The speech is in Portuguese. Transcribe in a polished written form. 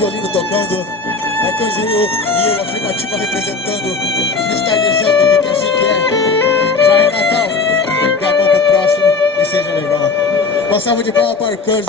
violino tocando, Arcanjo e eu, afirmativa representando, freestylizando, porque assim que é. Já é Natal, dê a mão pro próximo e seja legal. Uma salva de palmas para Arcanjo.